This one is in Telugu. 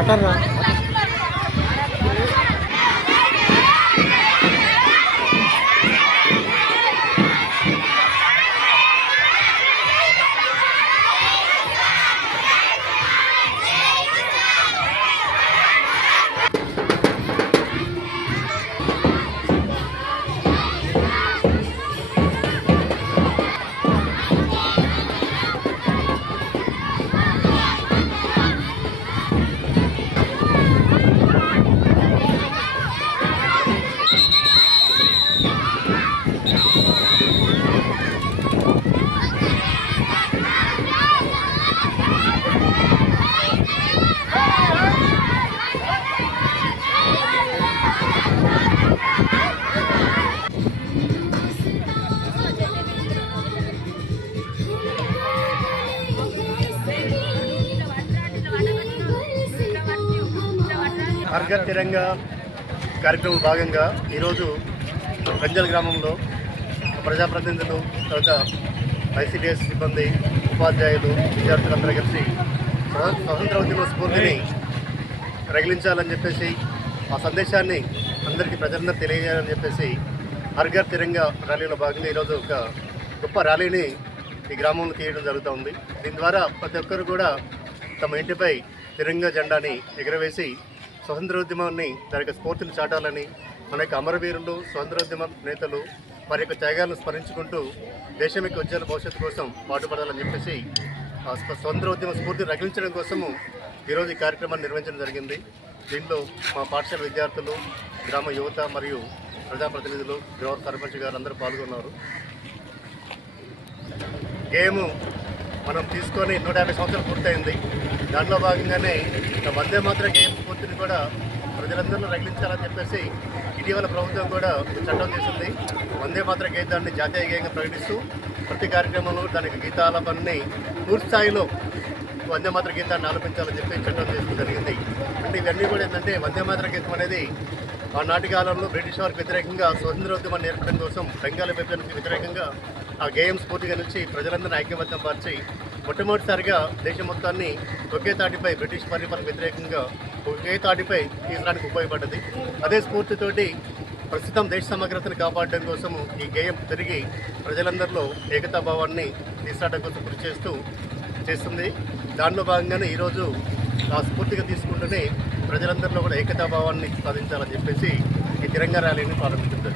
అటర్రా హర్ ఘర్ తిరంగా కార్యక్రమం భాగంగా ఈరోజు గంజల్ గ్రామంలో ప్రజాప్రతినిధులు, తర్వాత ఐసిడిఎస్ సిబ్బంది, ఉపాధ్యాయులు, విద్యార్థులందరూ కలిసి స్వతంత్ర ఉద్యమ స్ఫూర్తిని రగిలించాలని చెప్పేసి, ఆ సందేశాన్ని అందరికీ ప్రజలందరూ తెలియజేయాలని చెప్పేసి హర్ ఘర్ తిరంగా ర్యాలీలో భాగంగా ఈరోజు ఒక గొప్ప ర్యాలీని ఈ గ్రామంలో తీయడం జరుగుతుంది. దీని ద్వారా ప్రతి ఒక్కరు కూడా తమ ఇంటిపై తిరంగా జెండాని ఎగురవేసి స్వతంత్రోద్యమాన్ని దాని యొక్క స్ఫూర్తిని చాటాలని, మన యొక్క అమరవీరులు, స్వతంత్రోద్యమ నేతలు వారి యొక్క త్యాగాలను స్మరించుకుంటూ దేశం యొక్క ఉజ్వల భవిష్యత్తు కోసం పాటుపడాలని చెప్పేసి స్వతంత్రోద్యమ స్ఫూర్తిని రగిలించడం కోసము ఈరోజు ఈ కార్యక్రమాన్ని నిర్వహించడం జరిగింది. దీంట్లో మా పాఠశాల విద్యార్థులు, గ్రామ యువత మరియు ప్రజాప్రతినిధులు, గౌరవ సర్పంచ్ గారు అందరూ పాల్గొన్నారు. గేము మనం తీసుకొని 150 సంవత్సరాలు పూర్తయింది. దాంట్లో భాగంగానే వందే మాతరం గేమ్ స్ఫూర్తిని కూడా ప్రజలందరిలో రగిలించాలని చెప్పేసి ఇటీవల ప్రభుత్వం కూడా చట్టం చేసింది. వందే మాతరం గీతాన్ని జాతీయ గేయంగా ప్రకటిస్తూ ప్రతి కార్యక్రమంలో దానికి గీతాలపన్ని పూర్తి స్థాయిలో వందే మాతర గీతాన్ని ఆలపించాలని చెప్పి చట్టం చేయడం జరిగింది. అంటే ఇవన్నీ కూడా ఏంటంటే వందే మాతర గీతం అనేది ఆనాటి కాలంలో బ్రిటిష్ వారికి వ్యతిరేకంగా స్వతంత్రోద్యమాన్ని నేర్పడం కోసం, బెంగాల్ విభజనకు వ్యతిరేకంగా ఆ గేయం స్ఫూర్తిగా నుంచి ప్రజలందరినీ ఐక్యమత్యం పరిచి మొట్టమొదటిసారిగా దేశం మొత్తాన్ని ఒకే తాటిపై బ్రిటిష్ పరిపాలనకు వ్యతిరేకంగా ఒకే తాటిపై తీసుకురావడానికి ఉపయోగపడ్డది. అదే స్ఫూర్తితోటి ప్రస్తుతం దేశ సమగ్రతను కాపాడడం కోసము ఈ గేయం తిరిగి ప్రజలందరిలో ఏకతాభావాన్ని తీసుకురావడం కోసం కృషి చేస్తుంది. దానిలో భాగంగానే ఈరోజు ఆ స్ఫూర్తిగా తీసుకుంటూనే ప్రజలందరిలో కూడా ఏకతాభావాన్ని సాధించాలని చెప్పేసి ఈ తిరంగా ర్యాలీని ప్రారంభించారు.